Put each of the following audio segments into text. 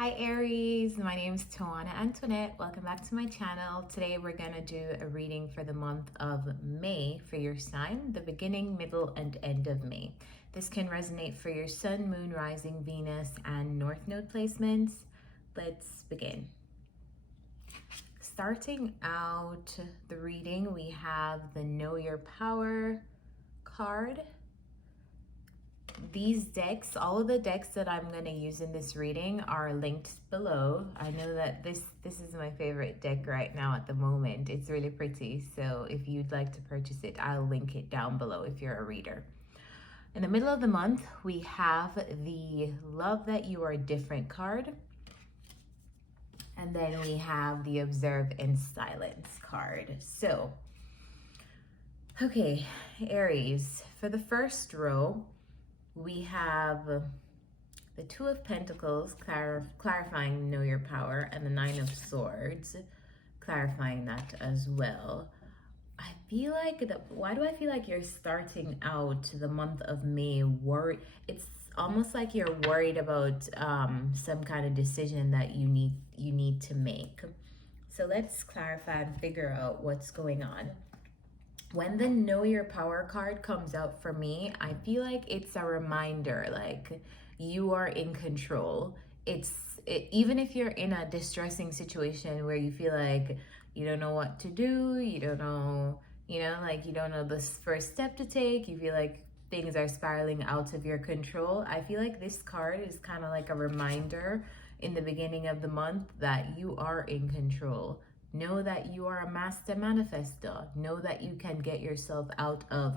Hi Aries, my name is Tawana Antoinette. Welcome back to my channel. Today we're going to do a reading for the month of May for your sign, the beginning, middle, and end of May. This can resonate for your sun, moon, rising, Venus, and north node placements. Let's begin. Starting out the reading, we have the Know Your Power card. These decks, all of the decks that I'm going to use in this reading are linked below. I know that this is my favorite deck right now at the moment. It's really pretty, so if you'd like to purchase it, I'll link it down below if you're a reader. In the middle of the month, we have the Love That You Are Different card. And then we have the Observe in Silence card. So, okay, Aries, for the first row, we have the Two of Pentacles, clarifying Know Your Power, and the Nine of Swords, clarifying that as well. I feel like, why do I feel like you're starting out the month of May worried? It's almost like you're worried about some kind of decision that you need to make. So let's clarify and figure out what's going on. When the Know Your Power card comes out for me, I feel like it's a reminder, like you are in control. Even if you're in a distressing situation where you feel like you don't know what to do, you don't know, like you don't know the first step to take, you feel like things are spiraling out of your control. I feel like this card is kind of like a reminder in the beginning of the month that you are in control. Know that you are a master manifestor. Know that you can get yourself out of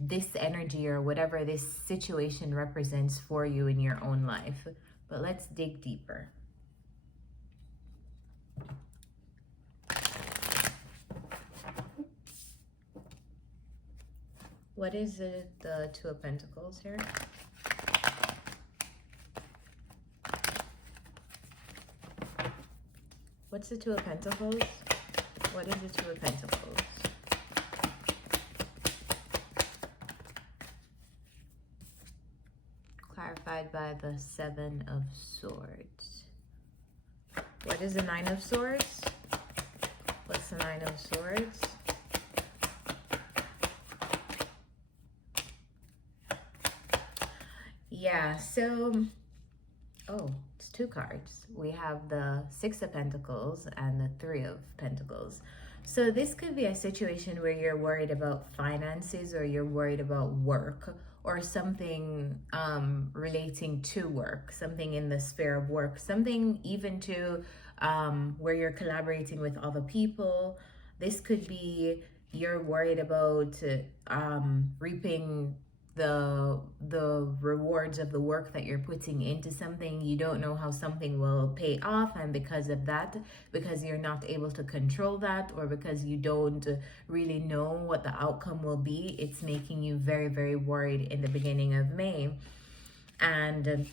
this energy or whatever this situation represents for you in your own life. But let's dig deeper. What is it, the Two of Pentacles here? What's the Two of Pentacles? What is the Two of Pentacles? Clarified by the Seven of Swords. What is the Nine of Swords? What's the Nine of Swords? Yeah, so, oh, it's two cards. We have the Six of Pentacles and the Three of Pentacles. So this could be a situation where you're worried about finances, or you're worried about work, or something relating to work, something in the sphere of work, something even to where you're collaborating with other people. This could be you're worried about reaping the rewards of the work that you're putting into something. You don't know how something will pay off, and because of that, because you're not able to control that, or because you don't really know what the outcome will be, it's making you very, very worried in the beginning of May. And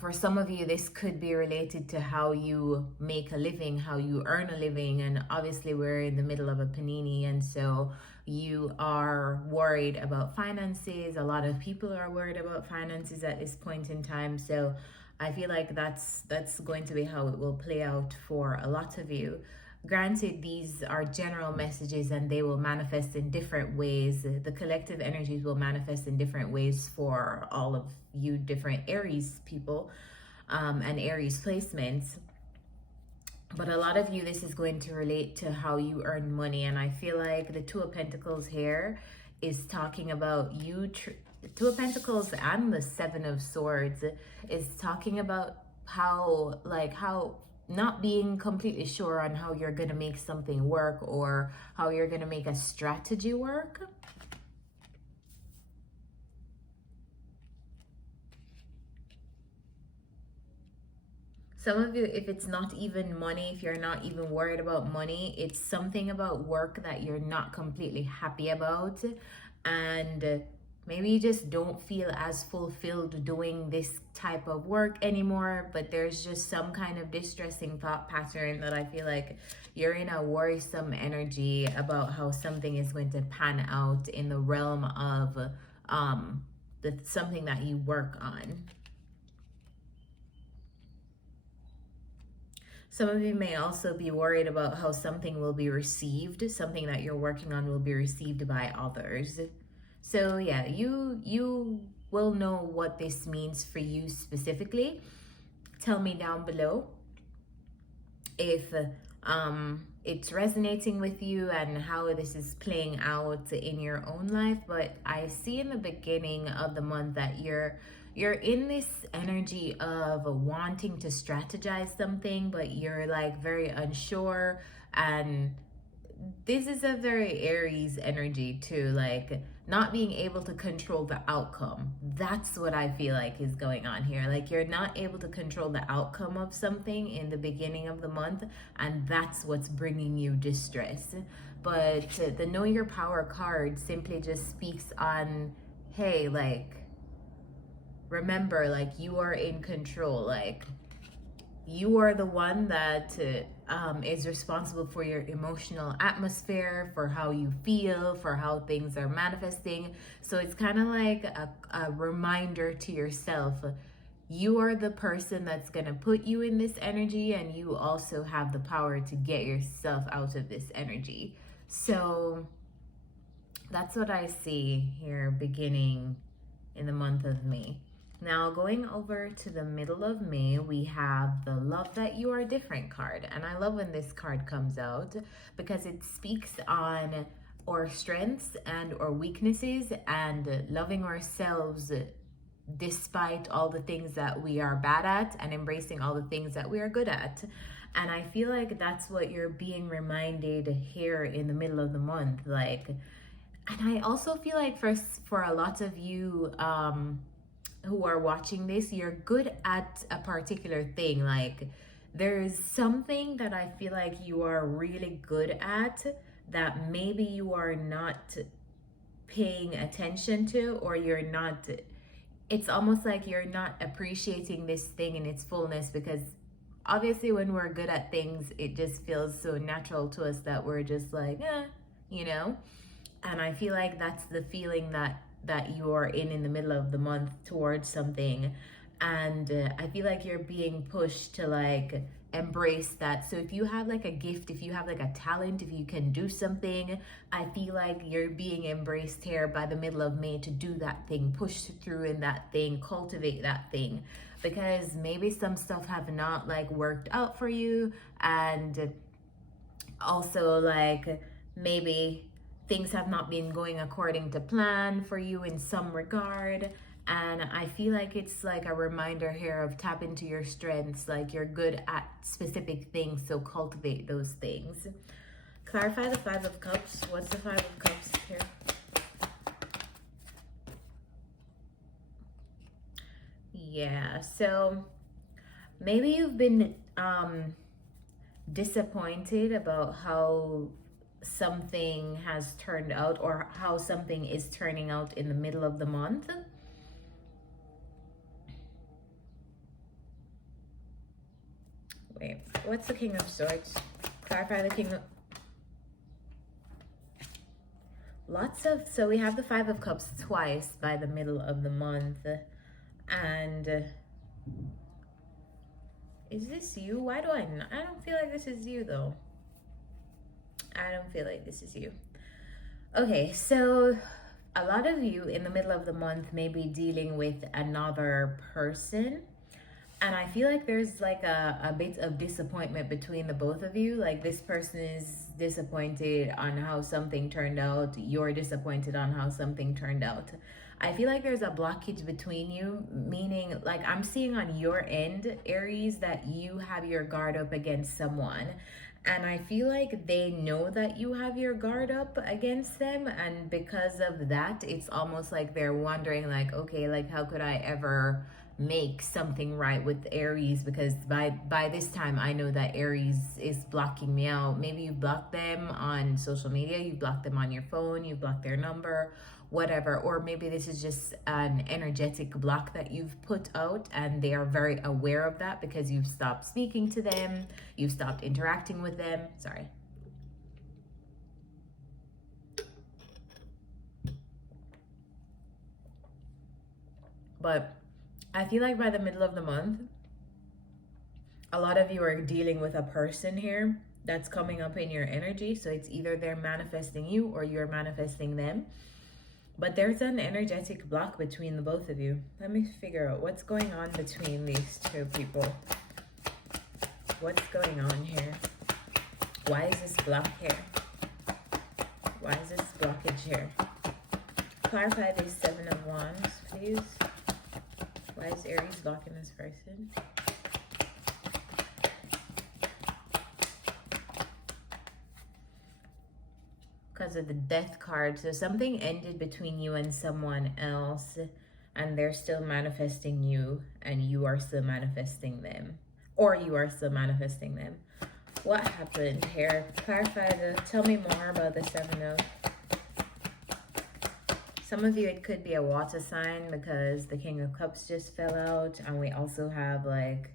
for some of you, this could be related to how you make a living, how you earn a living. And obviously we're in the middle of a panini, and so you are worried about finances. A lot of people are worried about finances at this point in time. So I feel like that's going to be how it will play out for a lot of you. Granted, these are general messages and they will manifest in different ways. The collective energies will manifest in different ways for all of you different Aries people and Aries placements. But a lot of you, this is going to relate to how you earn money. And I feel like the Two of Pentacles here is talking about you. Two of Pentacles and the Seven of Swords is talking about how not being completely sure on how you're going to make something work, or how you're going to make a strategy work. Some of you, if it's not even money, if you're not even worried about money, it's something about work that you're not completely happy about. And maybe you just don't feel as fulfilled doing this type of work anymore, but there's just some kind of distressing thought pattern that I feel like you're in a worrisome energy about how something is going to pan out in the realm of something that you work on. Some of you may also be worried about how something will be received, something that you're working on will be received by others. So yeah, you will know what this means for you specifically. Tell me down below if it's resonating with you and how this is playing out in your own life. But I see in the beginning of the month that you're in this energy of wanting to strategize something, but you're like very unsure. And this is a very Aries energy too, like not being able to control the outcome. That's what I feel like is going on here. Like you're not able to control the outcome of something in the beginning of the month, and that's what's bringing you distress. But the Know Your Power card simply just speaks on, hey, like, remember, like, you are in control. Like, you are the one that is responsible for your emotional atmosphere, for how you feel, for how things are manifesting. So it's kind of like a reminder to yourself, you are the person that's going to put you in this energy, and you also have the power to get yourself out of this energy. So that's what I see here beginning in the month of May. Now, going over to the middle of May, we have the Love That You Are Different card. And I love when this card comes out because it speaks on our strengths and our weaknesses and loving ourselves despite all the things that we are bad at and embracing all the things that we are good at. And I feel like that's what you're being reminded here in the middle of the month. Like, and I also feel like for a lot of you, who are watching this, you're good at a particular thing. Like there's something that I feel like you are really good at that maybe you are not paying attention to, or you're not, it's almost like you're not appreciating this thing in its fullness, because obviously when we're good at things, it just feels so natural to us that we're just like, you know. And I feel like that's the feeling that you're in the middle of the month towards something. And I feel like you're being pushed to like embrace that. So if you have like a gift, if you have like a talent, if you can do something, I feel like you're being embraced here by the middle of May to do that thing, push through in that thing, cultivate that thing, because maybe some stuff have not like worked out for you. And also like maybe things have not been going according to plan for you in some regard. And I feel like it's like a reminder here of tap into your strengths. Like you're good at specific things, so cultivate those things. Clarify the Five of Cups. What's the Five of Cups here? Yeah, so maybe you've been disappointed about how something has turned out, or how something is turning out in the middle of the month. Wait, what's the King of Swords? Clarify the King of... So we have the Five of Cups twice by the middle of the month. And is this you? Why do I don't feel like this is you though. I don't feel like this is you. Okay, so a lot of you in the middle of the month may be dealing with another person. And I feel like there's like a bit of disappointment between the both of you. Like this person is disappointed on how something turned out. You're disappointed on how something turned out. I feel like there's a blockage between you, meaning like I'm seeing on your end, Aries, that you have your guard up against someone. And I feel like they know that you have your guard up against them. And because of that, it's almost like they're wondering like, okay, like how could I ever make something right with Aries? Because by this time, I know that Aries is blocking me out. Maybe you blocked them on social media, you blocked them on your phone, you blocked their number, whatever. Or maybe this is just an energetic block that you've put out, and they are very aware of that because you've stopped speaking to them, you've stopped interacting with them. Sorry. But I feel like by the middle of the month, a lot of you are dealing with a person here that's coming up in your energy. So it's either they're manifesting you or you're manifesting them. But there's an energetic block between the both of you. Let me figure out what's going on between these two people. What's going on here? Why is this block here? Why is this blockage here? Clarify these 7 of Wands, please. Why is Aries blocking this person? Because of the Death card. So something ended between you and someone else, and they're still manifesting you, and you are still manifesting them. Or you are still manifesting them. What happened here? Clarify tell me more about the 7 of. Some of you, it could be a water sign because the King of Cups just fell out, and we also have like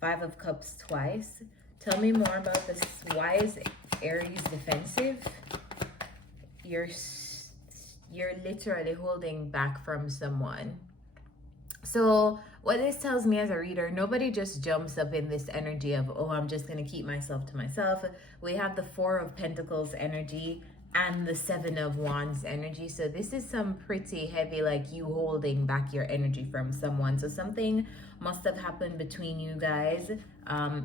5 of Cups twice. Tell me more about this. Why is Aries defensive? You're literally holding back from someone. So what this tells me as a reader, nobody just jumps up in this energy of, oh, I'm just going to keep myself to myself. We have the 4 of Pentacles energy and the 7 of Wands energy. So this is some pretty heavy, like you holding back your energy from someone. So something must have happened between you guys.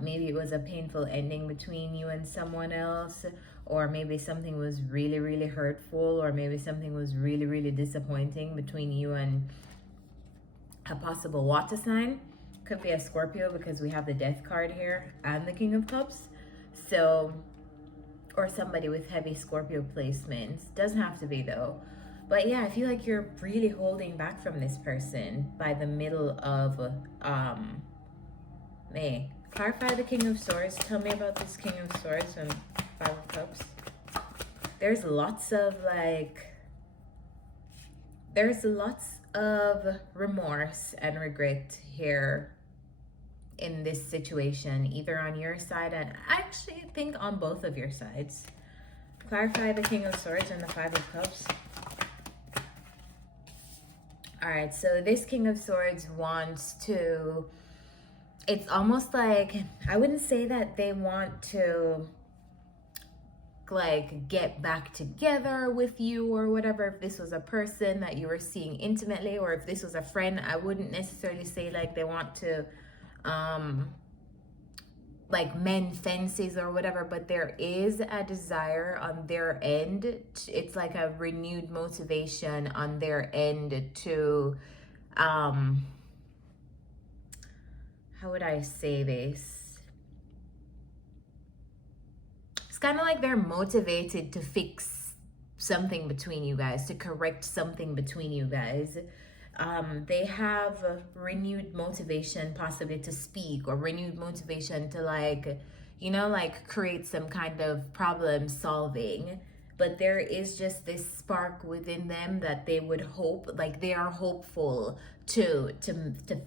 Maybe it was a painful ending between you and someone else, or maybe something was really, really hurtful, or maybe something was really, really disappointing between you and a possible water sign. Could be a Scorpio because we have the Death card here and the King of Cups. So, or somebody with heavy Scorpio placements. Doesn't have to be though. But yeah, I feel like you're really holding back from this person by the middle of May. Clarify the King of Swords. Tell me about this King of Swords and 5 of Cups. There's lots of remorse and regret here in this situation, either on your side and I actually think on both of your sides. Clarify the King of Swords and the 5 of Cups. All right, so this King of Swords wants to, it's almost like, I wouldn't say that they want to like get back together with you or whatever. If this was a person that you were seeing intimately, or if this was a friend, I wouldn't necessarily say like they want to like mend fences or whatever, but there is a desire on their end. It's like a renewed motivation on their end to how would I say this? It's kind of like they're motivated to fix something between you guys, to correct something between you guys. They have a renewed motivation possibly to speak, or renewed motivation to like, you know, like create some kind of problem solving. But there is just this spark within them that they would hope, like they are hopeful to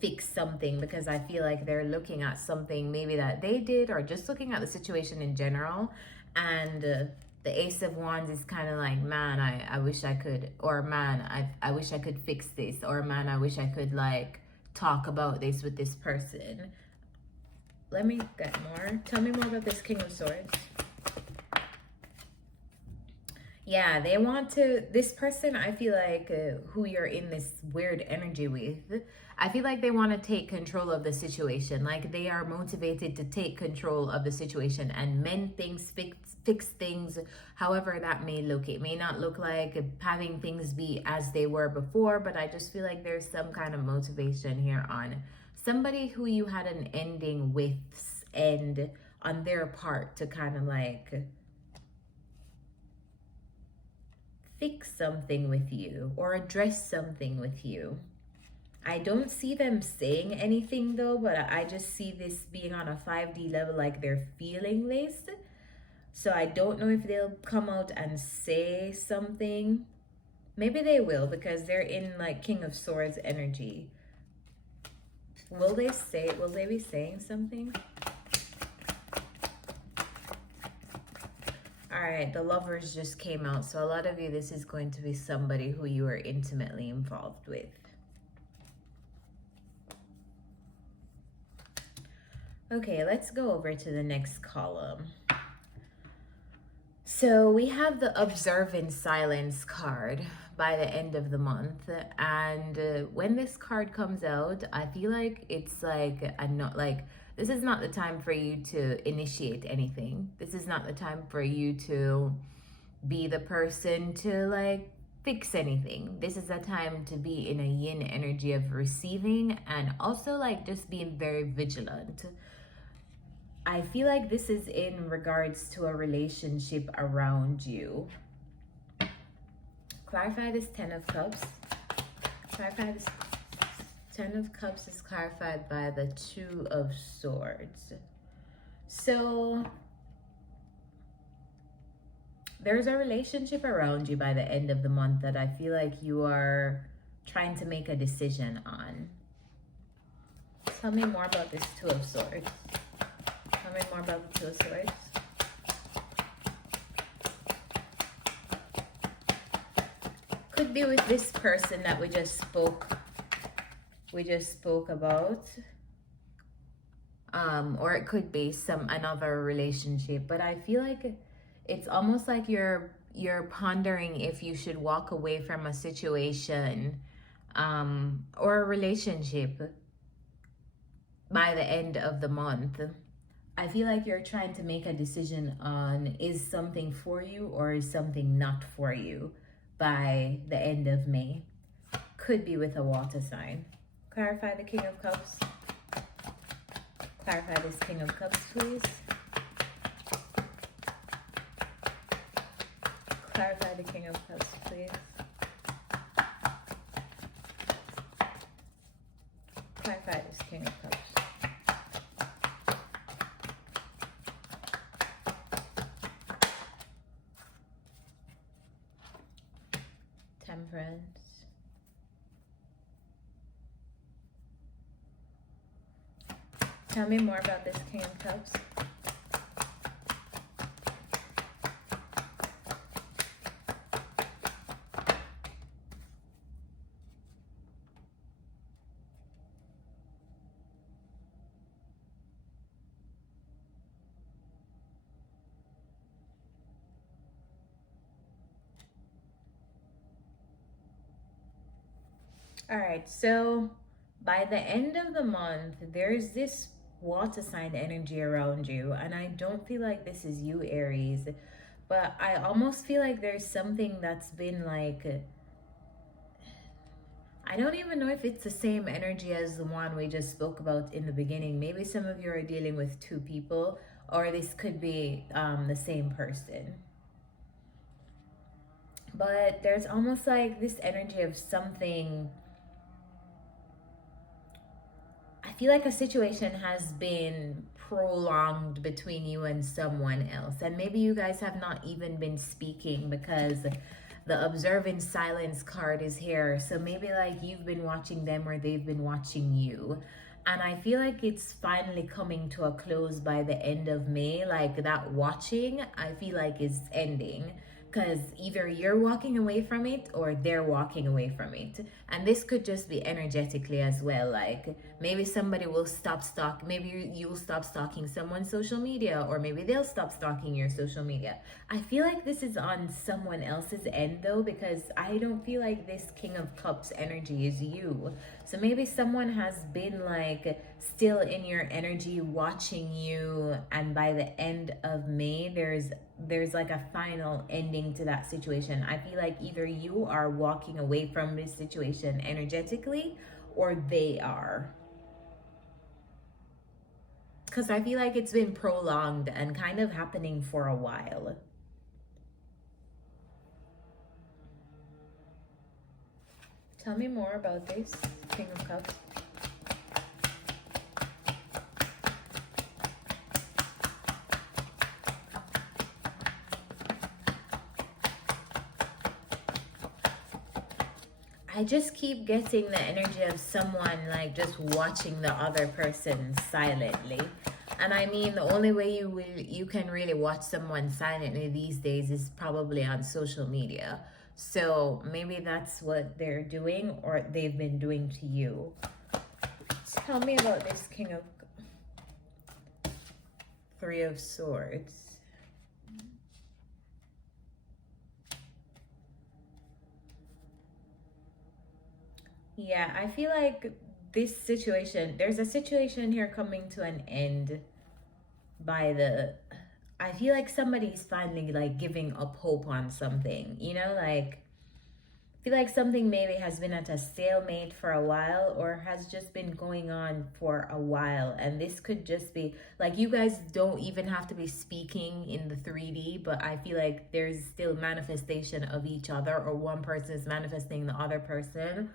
fix something, because I feel like they're looking at something maybe that they did, or just looking at the situation in general. And the Ace of Wands is kind of like, man, I wish I could, or man, I wish I could fix this, or man, I wish I could like talk about this with this person. Let me get more. Tell me more about this King of Swords. Yeah, they want to, this person, I feel like who you're in this weird energy with, I feel like they want to take control of the situation. Like they are motivated to take control of the situation and mend things, fix things, however that may look. It may not look like having things be as they were before, but I just feel like there's some kind of motivation here on somebody who you had an ending with, and on their part to kind of like fix something with you or address something with you. I don't see them saying anything though, but I just see this being on a 5D level, like they're feeling this. So I don't know if they'll come out and say something. Maybe they will, because they're in like King of Swords energy. Will they be saying something? All right, the Lovers just came out. So a lot of you, this is going to be somebody who you are intimately involved with. Okay, let's go over to the next column. So we have the observant silence card by the end of the month, and when this card comes out, I feel like it's like this is not the time for you to initiate anything. This is not the time for you to be the person to like fix anything. This is a time to be in a yin energy of receiving, and also like just being very vigilant. I feel like this is in regards to a relationship around you. Clarify this Ten of Cups. Clarify this Ten of Cups is clarified by the Two of Swords. So there's a relationship around you by the end of the month that I feel like you are trying to make a decision on. Tell me more about this Two of Swords. Tell me more about the Two of Swords. Could be with this person that we just spoke about. Or it could be another relationship, but I feel like it's almost like you're pondering if you should walk away from a situation or a relationship by the end of the month. I feel like you're trying to make a decision on, is something for you or is something not for you by the end of May. Could be with a water sign. Clarify the King of Cups. Clarify this King of Cups, please. Clarify the King of Cups, please. Clarify this King of Cups. Temperance. Tell me more about this King of Cups. All right, so by the end of the month, there's this water sign energy around you, and I don't feel like this is you, Aries, but I almost feel like there's something that's been like, I don't even know if it's the same energy as the one we just spoke about in the beginning. Maybe some of you are dealing with two people, or this could be the same person. But there's almost like this energy of something. I feel like a situation has been prolonged between you and someone else, and maybe you guys have not even been speaking because the observant silence card is here. So maybe like you've been watching them or they've been watching you, and I feel like it's finally coming to a close by the end of May. Like that watching, I feel like is ending, because either you're walking away from it or they're walking away from it. And this could just be energetically as well. Like maybe somebody will stop stalking, maybe you'll stop stalking someone's social media, or maybe they'll stop stalking your social media. I feel like this is on someone else's end though, because I don't feel like this King of Cups energy is you. So maybe someone has been like still in your energy watching you, and by the end of May there's like a final ending to that situation. I feel like either you are walking away from this situation energetically or they are, because I feel like it's been prolonged and kind of happening for a while. Tell me more about this King of Cups. I just keep getting the energy of someone like just watching the other person silently. And I mean, the only way you can really watch someone silently these days is probably on social media. So maybe that's what they're doing or they've been doing to you. Tell me about this King of... Three of Swords. Yeah, I feel like this situation, there's a situation here coming to an end by the, I feel like somebody's finally like giving up hope on something, you know, like I feel like something maybe has been at a stalemate for a while or has just been going on for a while. And this could just be like, you guys don't even have to be speaking in the 3D, but I feel like there's still manifestation of each other, or one person is manifesting the other person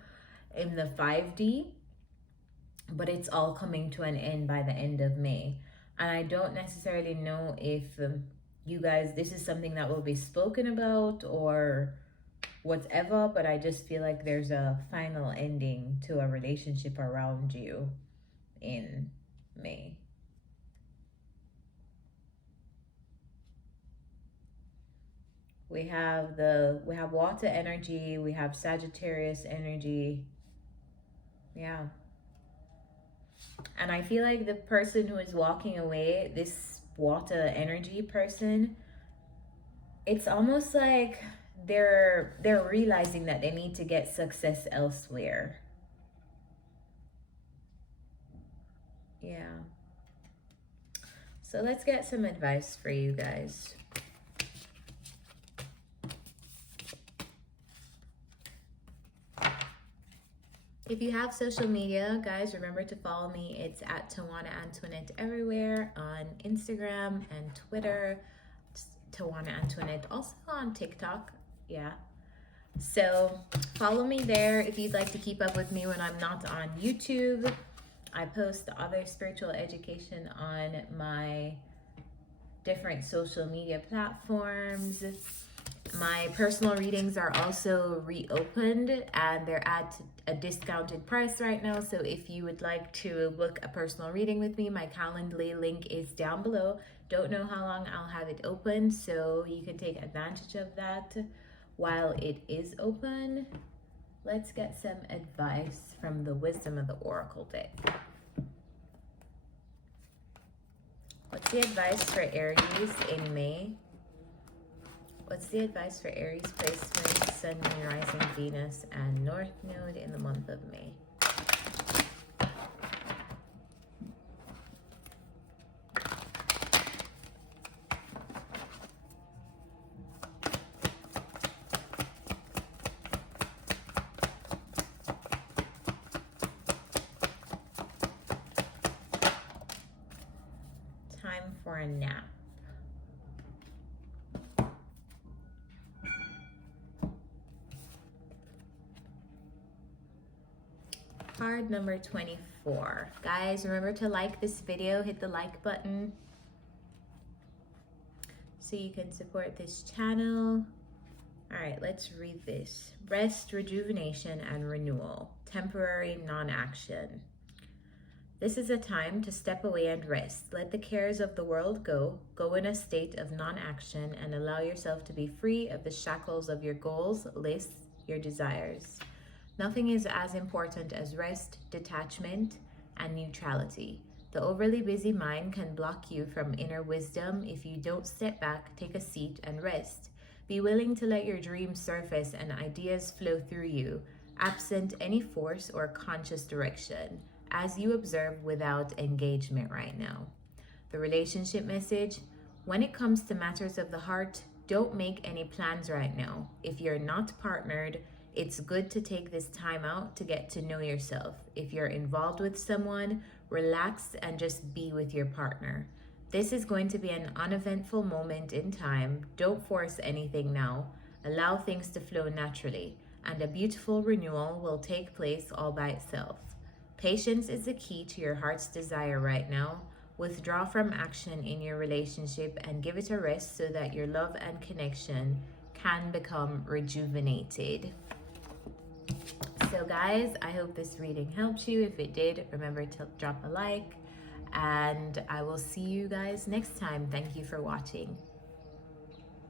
in the 5D, but it's all coming to an end by the end of May. And I don't necessarily know if you guys, this is something that will be spoken about or whatever, but I just feel like there's a final ending to a relationship around you in May. We have water energy, we have Sagittarius energy. Yeah. And I feel like the person who is walking away, this water energy person, it's almost like they're realizing that they need to get success elsewhere. Yeah. So let's get some advice for you guys. If you have social media, guys, remember to follow me. It's at Tawana Antoinette everywhere on Instagram and Twitter. It's Tawana Antoinette, also on TikTok. Yeah. So follow me there if you'd like to keep up with me when I'm not on YouTube. I post other spiritual education on my different social media platforms. My personal readings are also reopened and they're at a discounted price right now. So if you would like to book a personal reading with me, my Calendly link is down below. Don't know how long I'll have it open, so you can take advantage of that while it is open. Let's get some advice from the Wisdom of the Oracle deck. What's the advice for Aries in May? What's the advice for Aries placement, Sun, Moon, Rising, Venus, and North Node in the month of May? Time for a nap. Card number 24. Guys, remember to like this video, hit the like button so you can support this channel. All right, let's read this. Rest, rejuvenation, and renewal. Temporary non-action. This is a time to step away and rest. Let the cares of the world go. Go in a state of non-action and allow yourself to be free of the shackles of your goals, lists, your desires. Nothing is as important as rest, detachment, and neutrality. The overly busy mind can block you from inner wisdom if you don't step back, take a seat, and rest. Be willing to let your dreams surface and ideas flow through you, absent any force or conscious direction, as you observe without engagement right now. The relationship message: when it comes to matters of the heart, don't make any plans right now. If you're not partnered, it's good to take this time out to get to know yourself. If you're involved with someone, relax and just be with your partner. This is going to be an uneventful moment in time. Don't force anything now. Allow things to flow naturally, and a beautiful renewal will take place all by itself. Patience is the key to your heart's desire right now. Withdraw from action in your relationship and give it a rest so that your love and connection can become rejuvenated. So guys, I hope this reading helped you. If it did, remember to drop a like, and I will see you guys next time. Thank you for watching.